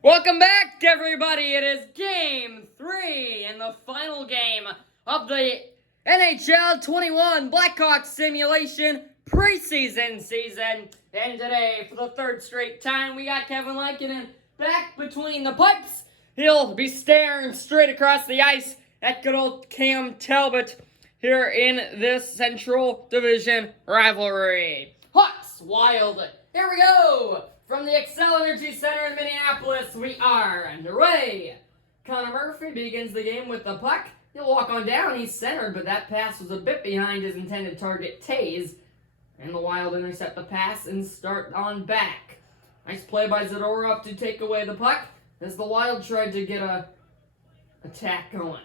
Welcome back, everybody. It is Game 3 and the final game of the NHL 21 Blackhawks simulation preseason season. And today, for the third straight time, we got Kevin Lankinen back between the pipes. He'll be staring straight across the ice at good old Cam Talbot here in this Central Division rivalry. Hawks Wild. Here we go. From the Xcel Energy Center in Minneapolis, we are underway. Connor Murphy begins the game with the puck. He'll walk on down. He's centered, but that pass was a bit behind his intended target, Taze. And the Wild intercept the pass and start on back. Nice play by Zadorov to take away the puck as the Wild tried to get a attack going.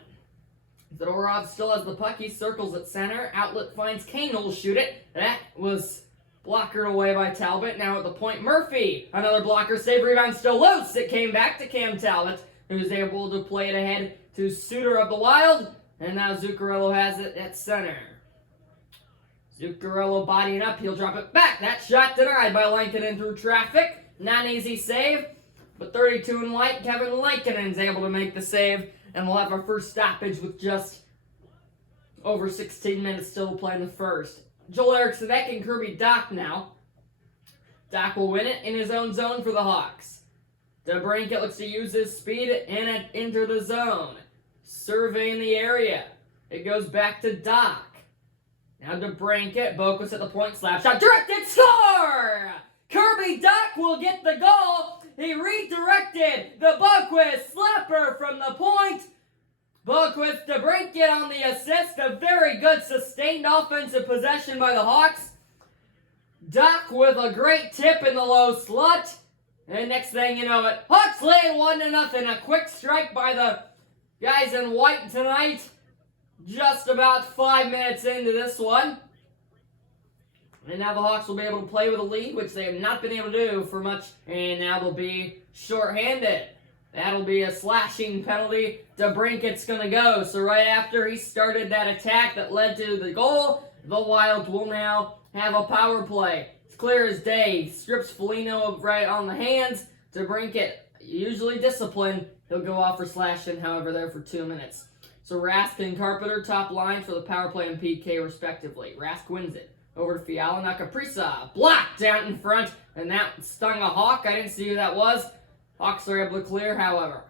Zadorov still has the puck. He circles at center. Outlet finds Kane who'll shoot it. That was blockered away by Talbot. Now at the point, Murphy. Another blocker save. Rebound still loose. It came back to Cam Talbot, who was able to play it ahead to Suter of the Wild. And now Zuccarello has it at center. Zuccarello bodying up. He'll drop it back. That shot denied by Lankinen through traffic. Not an easy save. But 32 in white, Kevin Lankinen's able to make the save. And we'll have our first stoppage with just over 16 minutes still to play in the first. Joel Eriksson and Kirby Dach now. Dach will win it in his own zone for the Hawks. DeBrincat looks to use his speed and enter the zone. Surveying the area. It goes back to Dach. Now DeBrincat, Boquist at the point, slap shot, directed, score! Kirby Dach will get the goal. He redirected the Boquist slapper from the point. Boquist DeBrincat on the assist. A very good sustained offensive possession by the Hawks. Dach with a great tip in the low slot. And next thing you know it, Hawks lead 1-0. A quick strike by the guys in white tonight. Just about 5 minutes into this one. And now the Hawks will be able to play with a lead, which they have not been able to do for much. And now they'll be shorthanded. That'll be a slashing penalty. DeBrincat's going to go. So right after he started that attack that led to the goal, the Wild will now have a power play. It's clear as day. Strips Foligno right on the hands. DeBrincat, usually disciplined, he'll go off for slashing, however, there for 2 minutes. So Rask and Carpenter top line for the power play and PK respectively. Rask wins it. Over to Fiala, now Kaprizov. Blocked down in front, and that stung a Hawk. I didn't see who that was. Hawks are able to clear, however.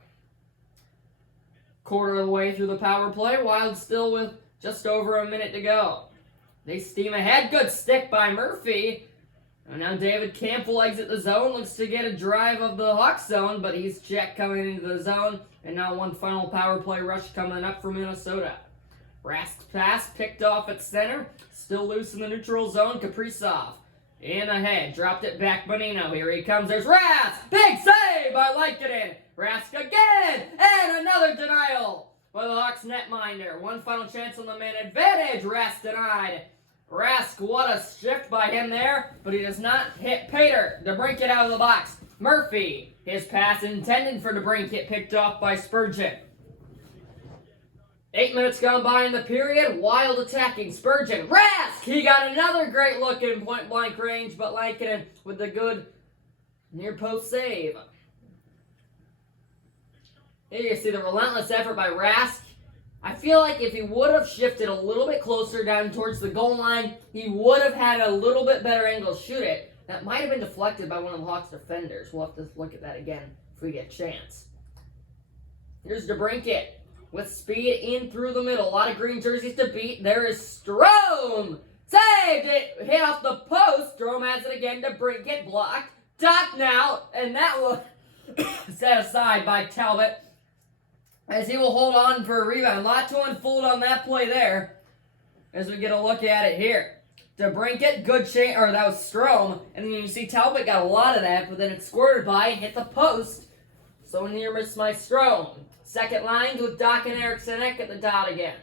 Quarter of the way through the power play. Wild still with just over a minute to go. They steam ahead. Good stick by Murphy. And now David Kampf will exit the zone. Looks to get a drive of the Hawks zone, but he's checked coming into the zone. And now one final power play rush coming up for Minnesota. Rask's pass picked off at center. Still loose in the neutral zone. Kaprizov in ahead. Dropped it back. Bonino. Here he comes. There's Rask. Big save by Lankinen. Rask again. And another denial by the Hawks netminder. One final chance on the man advantage. Rask denied. Rask, what a shift by him there. But he does not hit Pater. DeBrincat out of the box. Murphy. His pass intended for DeBrincat picked off by Spurgeon. 8 minutes gone by in the period. Wild attacking. Spurgeon. Rask! He got another great look in point-blank range, but Lankinen with the good near-post save. Here you see the relentless effort by Rask. I feel like if he would have shifted a little bit closer down towards the goal line, he would have had a little bit better angle to shoot it. That might have been deflected by one of the Hawks defenders. We'll have to look at that again if we get a chance. Here's DeBrincat. With speed in through the middle. A lot of green jerseys to beat. There is Strome. Saved it. Hit off the post. Strome has it again. DeBrincat blocked. Dach now. And that was set aside by Talbot. As he will hold on for a rebound. A lot to unfold on that play there. As we get a look at it here. DeBrincat, good chance. Or that was Strome. And then you see Talbot got a lot of that. But then it squirted by. Hit the post. So near missed my Strome. Second lines with Dach and Eriksson at the dot again.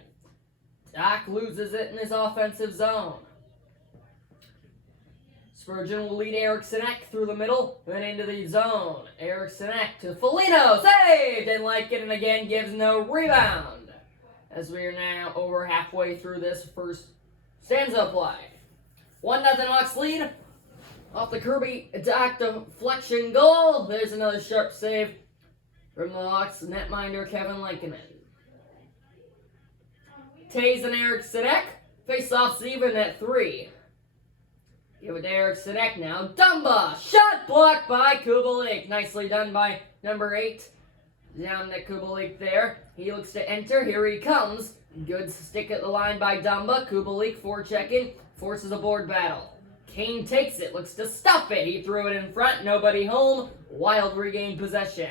Dach loses it in his offensive zone. Spurgeon will lead Eriksson through the middle, then into the zone. Eriksson to Foligno, saved! And Lankinen again gives no rebound. As we are now over halfway through this first stanza play. 1-0 Hawks lead. Off the Kirby Dach deflection goal. There's another sharp save From the Hawks, netminder Kevin Lankinen. Taves and Eric Sedek. Face-offs even at 3. Give it to Eric Sedek now. Dumba! Shot blocked by Kubalik. Nicely done by number 8. Down to Kubalik there. He looks to enter. Here he comes. Good stick at the line by Dumba. Kubalik forechecking. Forces a board battle. Kane takes it. Looks to stuff it. He threw it in front. Nobody home. Wild regained possession.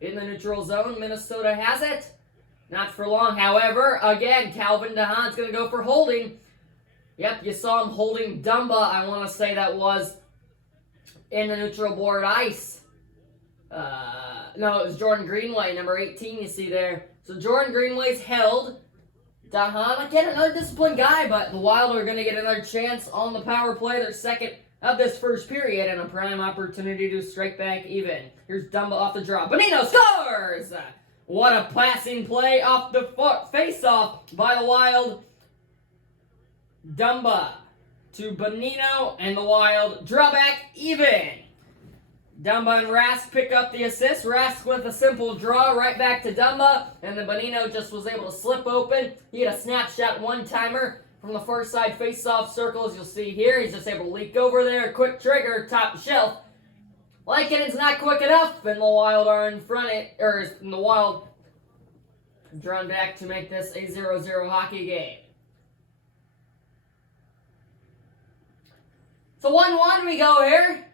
In the neutral zone, Minnesota has it. Not for long, however. Again, Calvin DeHaan's going to go for holding. Yep, you saw him holding Dumba. I want to say that was in the neutral board ice. No, it was Jordan Greenway, number 18 you see there. So Jordan Greenway's held. DeHaan, again, another disciplined guy, but the Wild are going to get another chance on the power play. Their second of this first period and a prime opportunity to strike back even. Here's Dumba off the draw. Bonino scores! What a passing play off the face-off by the Wild. Dumba to Bonino, and the Wild draw back even. Dumba and Rask pick up the assist. Rask with a simple draw right back to Dumba, and then Bonino just was able to slip open. He had a snapshot one-timer from the far side face-off circle, as you'll see here. He's just able to leak over there. Quick trigger, top shelf. Lankinen's not quick enough, and the Wild are in front. The Wild drawn back to make this a 0-0 hockey game. So 1-1 we go here.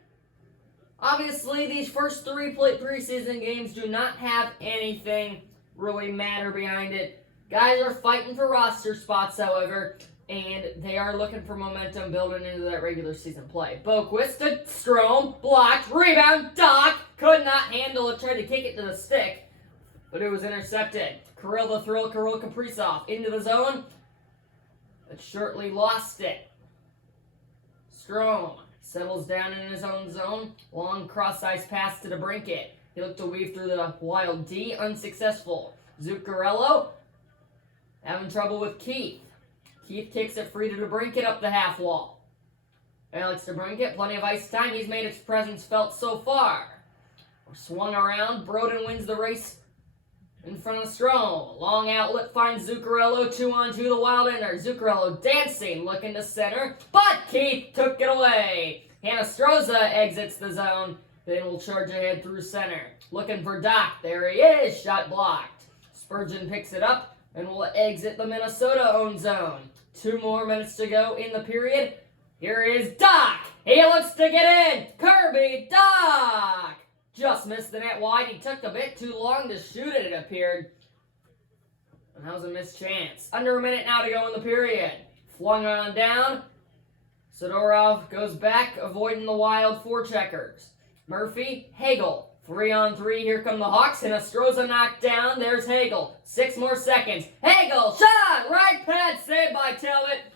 Obviously, these first 3 preseason games do not have anything really matter behind it. Guys are fighting for roster spots, however, and they are looking for momentum building into that regular season play. Boquist to Strome, blocked, rebound, Doc, could not handle it, tried to kick it to the stick, but it was intercepted. Kirill the Thrill, Kirill Kaprizov into the zone, but shortly lost it. Strome settles down in his own zone. Long cross-ice pass to DeBrincat. He looked to weave through the Wild D, unsuccessful. Zuccarello having trouble with Keith. Keith kicks it free to DeBrincat up the half wall. Alex DeBrincat, plenty of ice time. He's made his presence felt so far. Swung around. Broden wins the race in front of Strome. Long outlet finds Zuccarello. 2-on-2 the Wild ender. Zuccarello dancing, looking to center, but Keith took it away. Hanastroza exits the zone. Then will charge ahead through center. Looking for Doc. There he is. Shot blocked. Spurgeon picks it up and will exit the Minnesota own zone. 2 more minutes to go in the period. Here is Doc. He looks to get in. Kirby Doc. Just missed the net wide. He took a bit too long to shoot it appeared. And that was a missed chance. Under a minute now to go in the period. Flung on down. Sidorov goes back, avoiding the Wild forecheckers. Murphy, Hagel. 3-on-3. Here come the Hawks. And Astroza knocked down. There's Hagel. 6 more seconds. Hagel, shot! Right pad, saved by Talbot.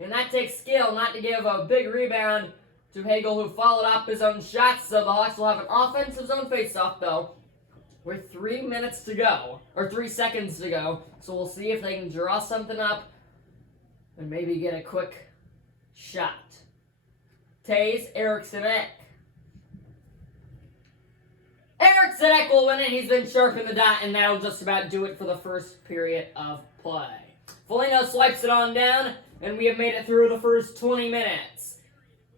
And that takes skill not to give a big rebound to Hagel, who followed up his own shots. So the Hawks will have an offensive zone faceoff, though, with 3 minutes to go, or 3 seconds to go. So we'll see if they can draw something up and maybe get a quick shot. Taves, Eric Sedek. Eric Sedek will win it. He's been sharp in the dot, and that'll just about do it for the first period of play. Foligno swipes it on down, and we have made it through the first 20 minutes.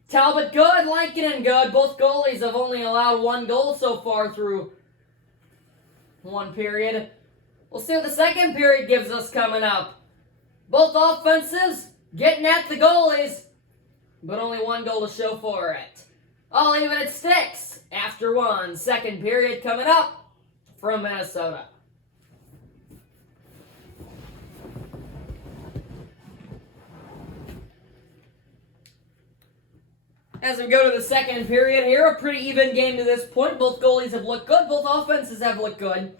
Talbot good, Lankinen good. Both goalies have only allowed 1 goal so far through 1 period. We'll see what the second period gives us coming up. Both offensives getting at the goalies, but only 1 goal to show for it. All even at sticks after 1. Second period coming up from Minnesota. As we go to the second period here, a pretty even game to this point. Both goalies have looked good. Both offenses have looked good.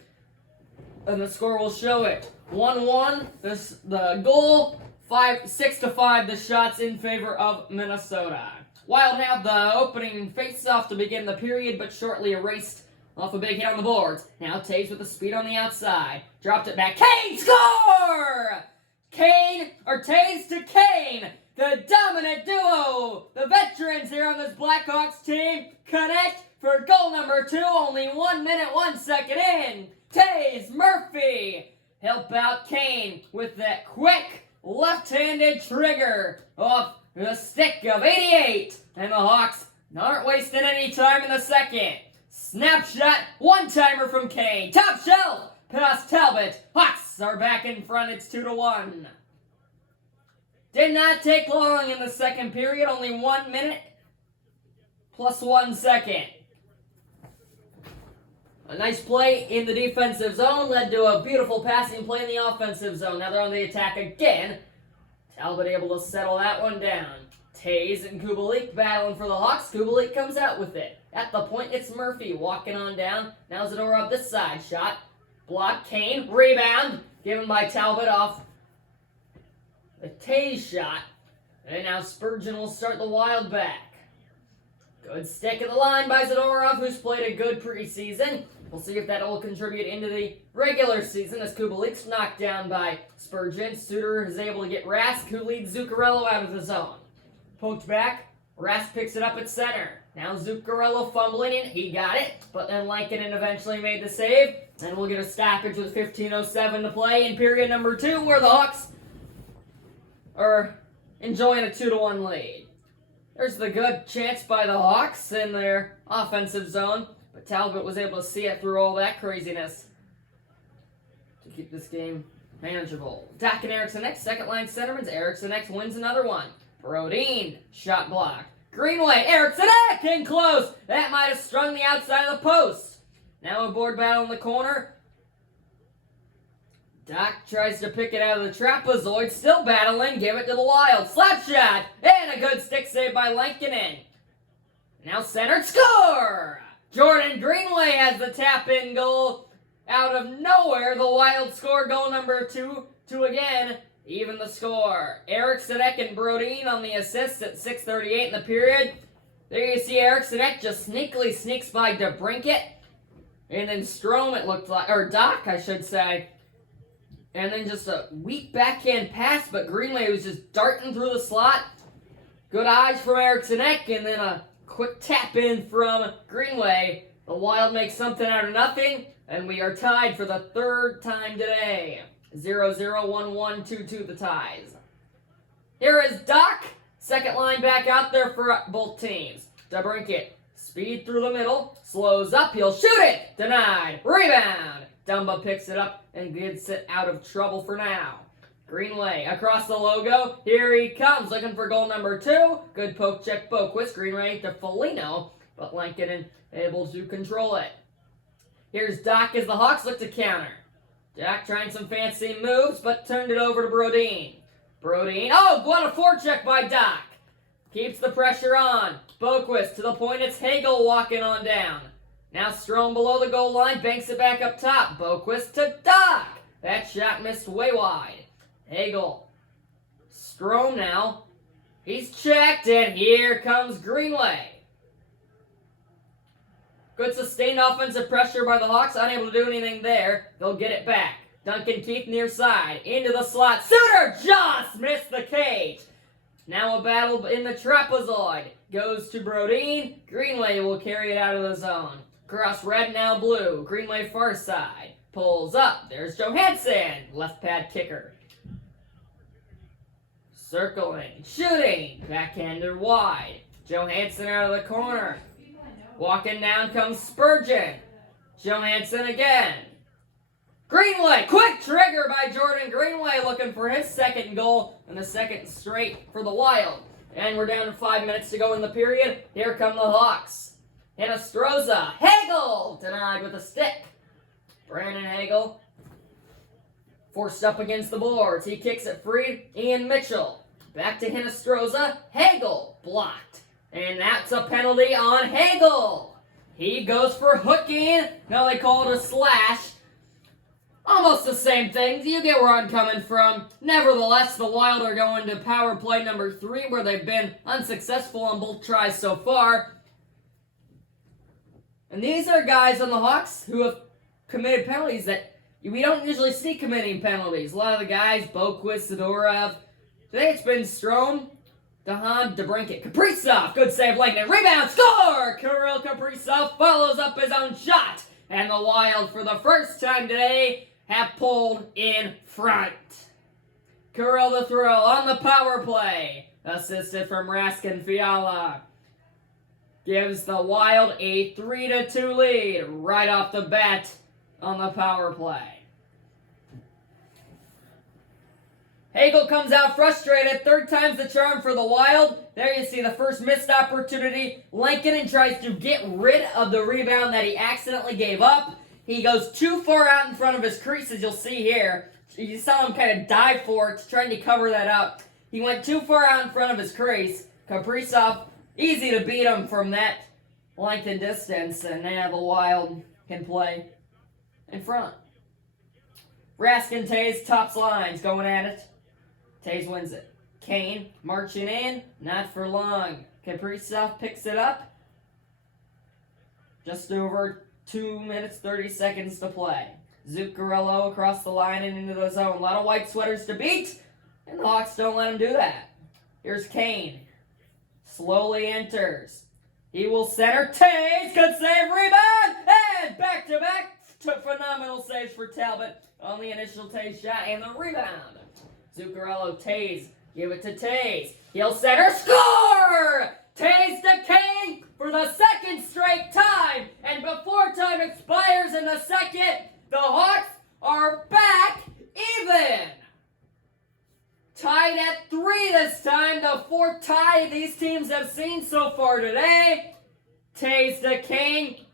And the score will show it. 1-1, the goal, 6-5, the shots in favor of Minnesota. Wild have the opening face-off to begin the period, but shortly erased off a big hit on the boards. Now Taves with the speed on the outside. Dropped it back. Kane score! Taves to Kane. The dominant duo, the veterans here on this Blackhawks team, connect for goal number 2, only 1 minute, 1 second in. Taze Murphy help out Kane with that quick left-handed trigger off the stick of 88. And the Hawks aren't wasting any time in the second. Snapshot, one-timer from Kane. Top shelf, past Talbot. Hawks are back in front. It's 2-1. Did not take long in the second period. Only 1 minute plus 1 second. A nice play in the defensive zone led to a beautiful passing play in the offensive zone. Now they're on the attack again. Talbot able to settle that one down. Taze and Kubalik battling for the Hawks. Kubalik comes out with it. At the point, it's Murphy walking on down. Now Zadorov this side. Shot. Block. Kane. Rebound. Given by Talbot off the Taze shot. And now Spurgeon will start the Wild back. Good stick at the line by Zadorov, who's played a good preseason. We'll see if that will contribute into the regular season as Kubalik's knocked down by Spurgeon. Suter is able to get Rask, who leads Zuccarello out of the zone. Poked back. Rask picks it up at center. Now Zuccarello fumbling it. He got it, but then Lankinen eventually made the save. And we'll get a stoppage with 15:07 to play in period number 2, where the Hawks are enjoying a 2-1 lead. There's the good chance by the Hawks in their offensive zone, but Talbot was able to see it through all that craziness to keep this game manageable. Dak and Eriksson next, second line centerman. Eriksson next wins another one. Brodin, shot blocked. Greenway, Eriksson in close. That might have strung the outside of the post. Now a board battle in the corner. Doc tries to pick it out of the trapezoid, still battling, give it to the Wild. Slap shot, and a good stick save by Lankinen. Now centered, score! Jordan Greenway has the tap-in goal. Out of nowhere, the Wild score goal number 2 to again even the score. Eriksson and Brodin on the assists at 6:38 in the period. There you see Eriksson just sneakily sneaks by DeBrincat. And then Strome, it looked like, or Doc, I should say. And then just a weak backhand pass, but Greenway was just darting through the slot. Good eyes from Eriksson, and then a quick tap in from Greenway. The Wild make something out of nothing, and we are tied for the third time today. 0-0, 1-1, 2-2 the ties. Here is Doc. Second line back out there for both teams. DeBrincat, speed through the middle, slows up, he'll shoot it! Denied. Rebound! Dumba picks it up and gets it out of trouble for now. Greenway across the logo. Here he comes, looking for goal number 2. Good poke check, Boquist. Greenway to Foligno, but Lankinen able to control it. Here's Doc as the Hawks look to counter. Doc trying some fancy moves, but turned it over to Brodin. Brodin, oh, what a forecheck by Doc. Keeps the pressure on. Boquist to the point, it's Hagel walking on down. Now Strome below the goal line, banks it back up top. Boquist to Doc. That shot missed way wide. Hagel. Strome now. He's checked, and here comes Greenway. Good sustained offensive pressure by the Hawks, unable to do anything there. They'll get it back. Duncan Keith near side, into the slot. Suter just missed the cage. Now a battle in the trapezoid. Goes to Brodin. Greenway will carry it out of the zone. Cross red, now blue. Greenway far side. Pulls up. There's Johansson. Left pad kicker. Circling. Shooting. Backhander wide. Johansson out of the corner. Walking down comes Spurgeon. Johansson again. Greenway. Quick trigger by Jordan Greenway, looking for his second goal and the second straight for the Wild. And we're down to 5 minutes to go in the period. Here come the Hawks. Hinostroza. Hagel denied with a stick. Brandon Hagel forced up against the boards. He kicks it free. Ian Mitchell. Back to Hinostroza. Hagel blocked. And that's a penalty on Hagel. He goes for hooking. Now they call it a slash. Almost the same thing. You get where I'm coming from. Nevertheless, the Wild are going to power play number 3, where they've been unsuccessful on both tries so far. And these are guys on the Hawks who have committed penalties that we don't usually see committing penalties. A lot of the guys, Boquist, Zadorov. Today it's been Strome, DeHaan DeBrincat. Kaprizov. Good save, Langton. Rebound. Score! Kirill Kaprizov follows up his own shot. And the Wild, for the first time today, have pulled in front. Kirill the throw on the power play. Assisted from Raskin Fiala. Gives the Wild a 3-2 lead right off the bat on the power play. Hagel comes out frustrated. Third time's the charm for the Wild. There you see the first missed opportunity. Lankinen tries to get rid of the rebound that he accidentally gave up. He goes too far out in front of his crease, as you'll see here. You saw him kind of dive for it, trying to cover that up. He went too far out in front of his crease. Kaprizov, easy to beat him from that length and distance. And now the Wild can play in front. Raskin Tays tops lines, going at it. Tays wins it. Kane marching in, not for long. Kaprizov picks it up. Just over 2 minutes, 30 seconds to play. Zuccarello across the line and into the zone. A lot of white sweaters to beat, and the Hawks don't let him do that. Here's Kane. Slowly enters. He will center. Tays, good save, rebound, and back-to-back phenomenal saves for Talbot on the initial Tays shot and the rebound. Zuccarello, Tays, give it to Tays. He'll center, score! Tays to Kane for the second straight time. And before time expires in the second, the Hawks are back even. Tied at 3 this time, the fourth tie these teams have seen so far today. Tays to Kane.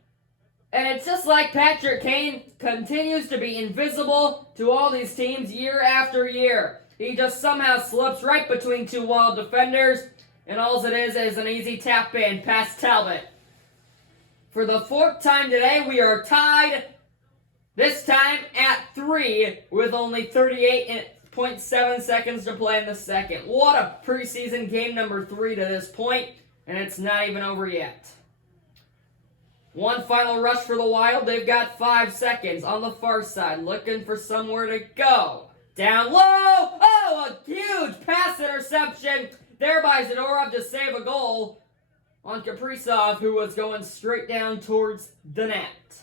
And it's just like Patrick Kane continues to be invisible to all these teams year after year. He just somehow slips right between two Wild defenders, and all it is an easy tap in past Talbot. For the fourth time today, we are tied, this time at 3, with only 38.7 seconds to play in the second. What a preseason game number 3 to this point, and it's not even over yet. One final rush for the Wild. They've got 5 seconds on the far side, looking for somewhere to go. Down low. Oh, a huge pass interception there by Zadorov to save a goal on Kaprizov, who was going straight down towards the net.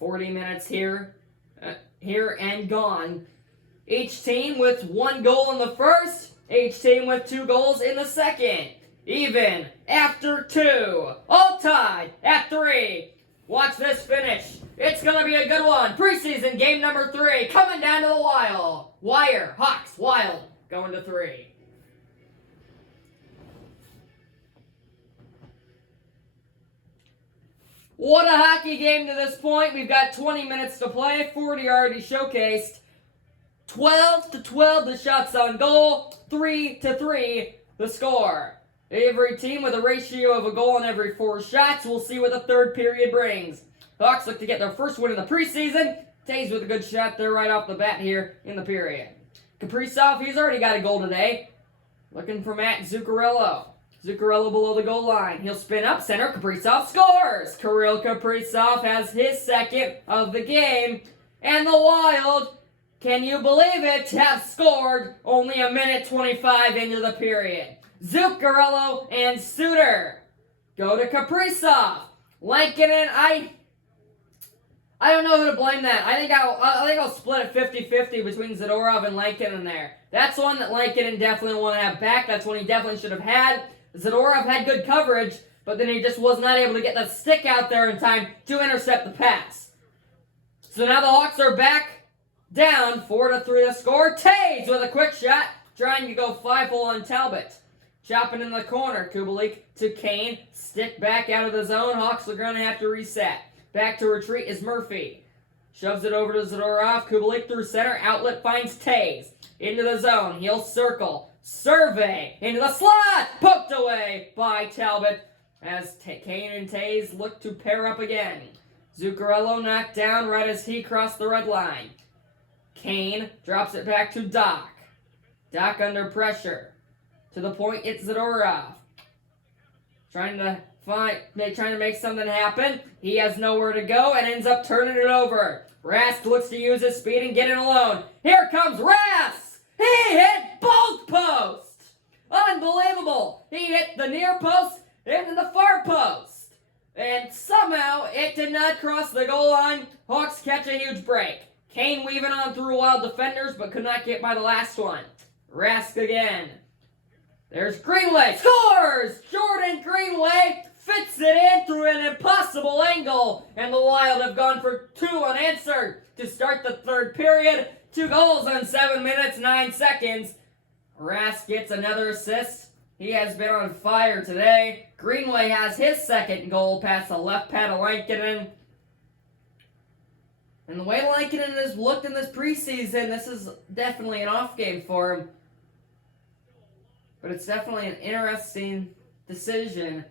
40 minutes here and gone. Each team with 1 goal in the first, each team with 2 goals in the second. Even after 2. All tied at 3. Watch this finish. It's going to be a good one. Preseason game number 3 coming down to the wire. Hawks, Wild, going to 3. What a hockey game to this point. We've got 20 minutes to play. 40 already showcased. 12-12 the shots on goal. 3-3 the score. Every team with a ratio of a goal in every 4 shots. We'll see what the third period brings. Hawks look to get their first win in the preseason. Tays with a good shot there right off the bat here in the period. Kaprizov, he's already got a goal today. Looking for Matt Zuccarello. Zuccarello below the goal line. He'll spin up center. Kaprizov scores. Kirill Kaprizov has his second of the game. And the Wild, can you believe it, have scored only 1:25 into the period. Zuccarello and Suter go to Kaprizov. Lankinen, I don't know who to blame that. I think I'll split it 50-50 between Zadorov and Lankinen there. That's one that Lankinen definitely want to have back. That's one he definitely should have had. Zadorov had good coverage, but then he just was not able to get the stick out there in time to intercept the pass. So now the Hawks are back down 4-3 to score. Tays with a quick shot, trying to go 5-hole on Talbot. Chopping in the corner, Kubalik to Kane. Stick back out of the zone. Hawks are going to have to reset. Back to retreat is Murphy. Shoves it over to Zadorov. Kubalik through center. Outlet finds Tays. Into the zone. He'll circle. Survey. Into the slot. Poked away by Talbot as Kane and Tays look to pair up again. Zuccarello knocked down right as he crossed the red line. Kane drops it back to Doc. Doc under pressure. To the point, it's Zadorov. Trying to make something happen. He has nowhere to go and ends up turning it over. Rask looks to use his speed and get it alone. Here comes Rask! He hit both posts! Unbelievable! He hit the near post and the far post. And somehow it did not cross the goal line. Hawks catch a huge break. Kane weaving on through wild defenders, but could not get by the last one. Rask again. There's Greenway. Scores! Jordan Greenway fits it in through an impossible angle. And the Wild have gone for 2 unanswered to start the third period. 2 goals in 7 minutes, 9 seconds. Rask gets another assist. He has been on fire today. Greenway has his second goal past the left pad of Lankinen. And the way Lankinen has looked in this preseason, this is definitely an off game for him. But it's definitely an interesting decision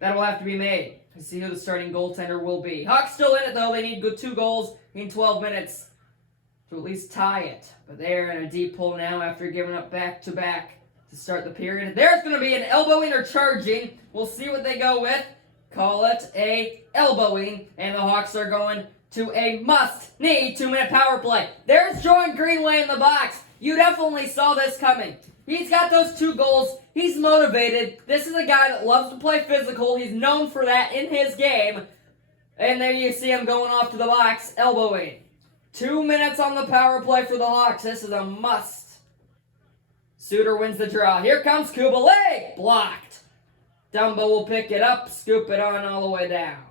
that will have to be made to see who the starting goaltender will be. Hawks still in it, though. They need 2 goals in 12 minutes to at least tie it. But they're in a deep hole now after giving up back-to-back to start the period. There's going to be an elbowing or charging. We'll see what they go with. Call it a elbowing. And the Hawks are going to a must-need 2-minute power play. There's Jordan Greenway in the box. You definitely saw this coming. He's got those 2 goals. He's motivated. This is a guy that loves to play physical. He's known for that in his game. And there you see him going off to the box, elbowing. 2 minutes on the power play for the Hawks. This is a must. Suter wins the draw. Here comes Kubalik. Blocked. Dumbo will pick it up, scoop it on all the way down.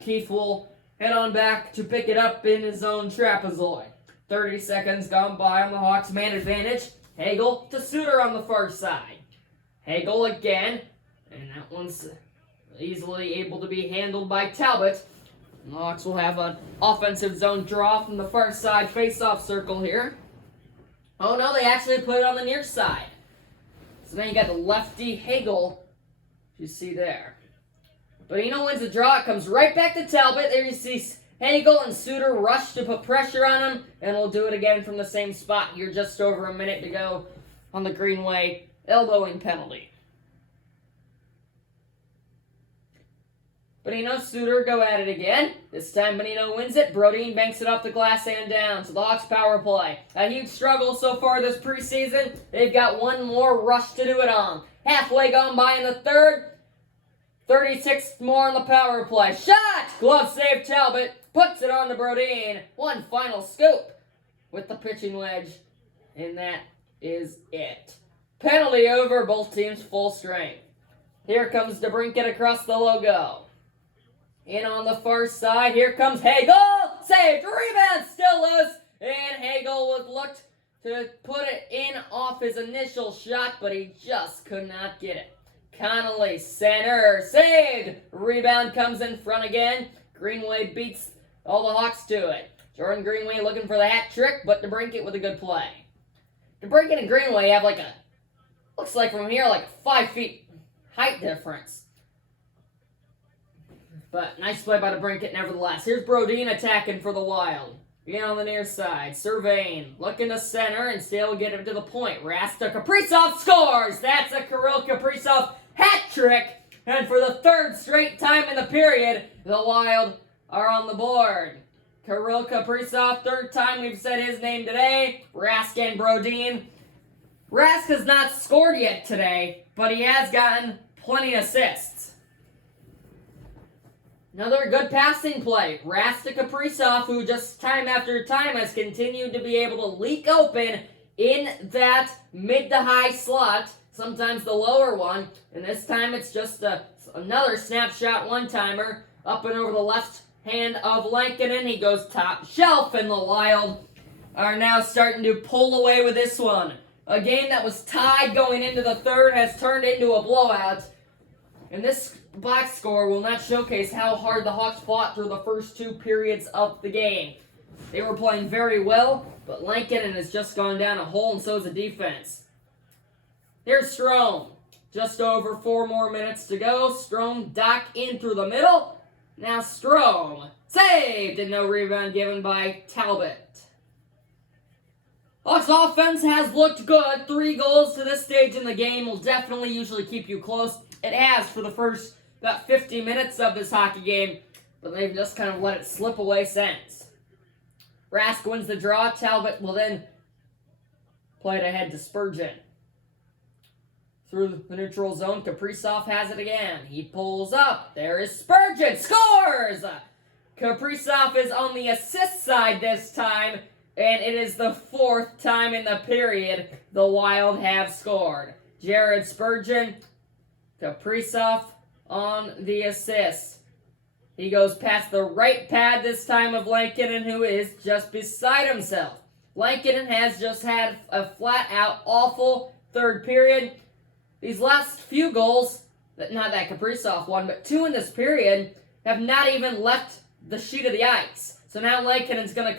Keith will head on back to pick it up in his own trapezoid. 30 seconds gone by on the Hawks' man advantage. Hagel to Suter on the far side. Hagel again. And that one's easily able to be handled by Talbot. The Hawks will have an offensive zone draw from the far side face-off circle here. Oh no, they actually put it on the near side. So now you got the lefty Hagel, you see there. Bonino wins the draw. It comes right back to Talbot. There you see Hagel and Suter rush to put pressure on him, and we'll do it again from the same spot. You're just over a minute to go on the Greenway elbowing penalty. Bonino, Suter go at it again. This time Bonino wins it. Brodin banks it off the glass and down. So the Hawks power play. A huge struggle so far this preseason. They've got one more rush to do it on. Halfway gone by in the third. 36 more on the power play. Shot! Glove save Talbot. Puts it on to Brodin. One final scoop with the pitching wedge. And that is it. Penalty over. Both teams full strength. Here comes DeBrincat across the logo. In on the far side, here comes Hagel! Saved! Rebound! Still loose! And Hagel was looked to put it in off his initial shot, but he just could not get it. Connolly, center, saved! Rebound comes in front again. Greenway beats all the Hawks to it. Jordan Greenway looking for the hat trick, but DeBrincat with a good play. DeBrincat and Greenway have looks like from here, like a 5 feet height difference. But nice play by DeBrincat nevertheless. Here's Brodin attacking for the Wild. Again on the near side. Surveying. Looking to center and still get him to the point. Rasta Kaprizov scores! That's a Kirill Kaprizov hat trick! And for the third straight time in the period, the Wild are on the board. Kirill Kaprizov, third time we've said his name today. Rask and Brodin. Rask has not scored yet today, but he has gotten plenty of assists. Another good passing play. Rask to Kaprizov, who just time after time has continued to be able to leak open in that mid to high slot, sometimes the lower one, and this time it's just another snapshot one-timer up and over the left hand of Lankinen. He goes top shelf, and the Wild are now starting to pull away with this one. A game that was tied going into the third has turned into a blowout, and this box score will not showcase how hard the Hawks fought through the first 2 periods of the game. They were playing very well, but Lankinen has just gone down a hole, and so has the defense. Here's Strome. Just over 4 more minutes to go. Strome dock in through the middle. Now Strome. Saved! And no rebound given by Talbot. Hawks offense has looked good. 3 goals to this stage in the game will definitely usually keep you close. It has for the first about 50 minutes of this hockey game, but they've just kind of let it slip away since. Rask wins the draw. Talbot will then Played ahead to Spurgeon. Through the neutral zone, Kaprizov has it again. He pulls up. There is Spurgeon. Scores! Kaprizov is on the assist side this time, and it is the 4th time in the period the Wild have scored. Jared Spurgeon, Kaprizov on the assist. He goes past the right pad this time of Lankinen, who is just beside himself. Lankinen has just had a flat-out awful third period. These last few goals, not that Kaprizov one, but 2 in this period, have not even left the sheet of the ice. So now Lankinen's going to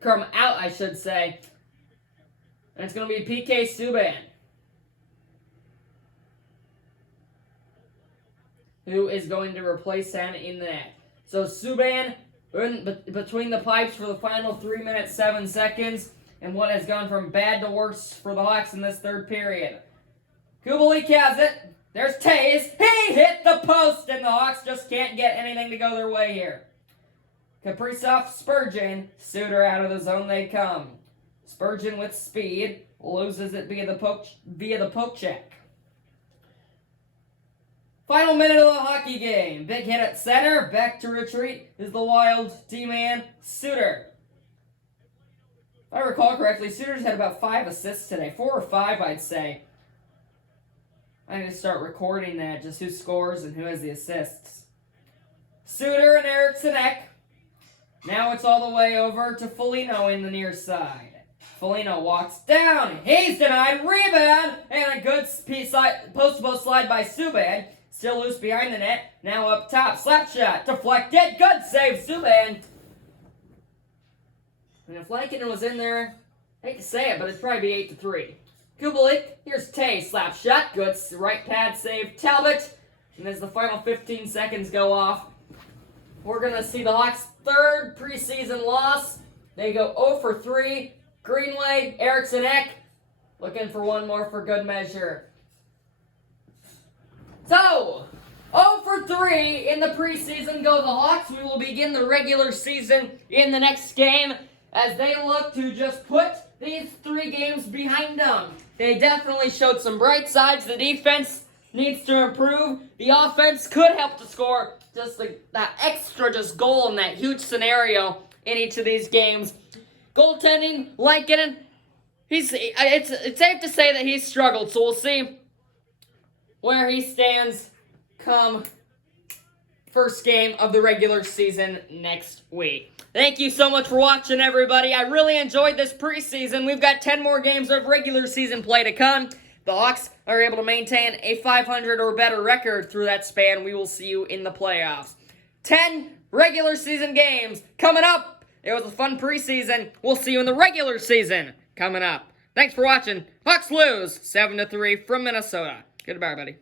come out, I should say. And it's going to be PK Subban, who is going to replace him in the net. So Subban between the pipes for the final 3 minutes, 7 seconds, and what has gone from bad to worse for the Hawks in this third period. Kubalik has it. There's Taves. He hit the post, and the Hawks just can't get anything to go their way here. Kaprizov, Spurgeon, Suter out of the zone they come. Spurgeon with speed, loses it via the poke check. Final minute of the hockey game. Big hit at center. Back to retreat is the Wild D-man, Suter. If I recall correctly, Suter's had about 5 assists today. 4 or 5, I'd say. I need to start recording that, just who scores and who has the assists. Suter and Eriksson Ek. Now it's all the way over to Foligno in the near side. Foligno walks down. He's denied. Rebound. And a good post-to-post slide by Subban. Still loose behind the net. Now up top. Slap shot. Deflected. Good save, Subban. And if Lankinen was in there, I hate to say it, but it'd probably be 8-3. Kubalik. Here's Tay. Slap shot. Good right pad save. Talbot. And as the final 15 seconds go off, we're going to see the Hawks' 3rd preseason loss. They go 0-3. Greenway, Eriksson Ek, looking for one more for good measure. So, 0-3 in the preseason go the Hawks. We will begin the regular season in the next game as they look to just put these 3 games behind them. They definitely showed some bright sides. The defense needs to improve. The offense could help to score just that extra goal in that huge scenario in each of these games. Goaltending, Lankinen, it's safe to say that he's struggled, so we'll see where he stands come first game of the regular season next week. Thank you so much for watching, everybody. I really enjoyed this preseason. We've got 10 more games of regular season play to come. The Hawks are able to maintain a 500 or better record through that span. We will see you in the playoffs. 10 regular season games coming up. It was a fun preseason. We'll see you in the regular season coming up. Thanks for watching. Hawks lose 7-3 from Minnesota. Goodbye, everybody.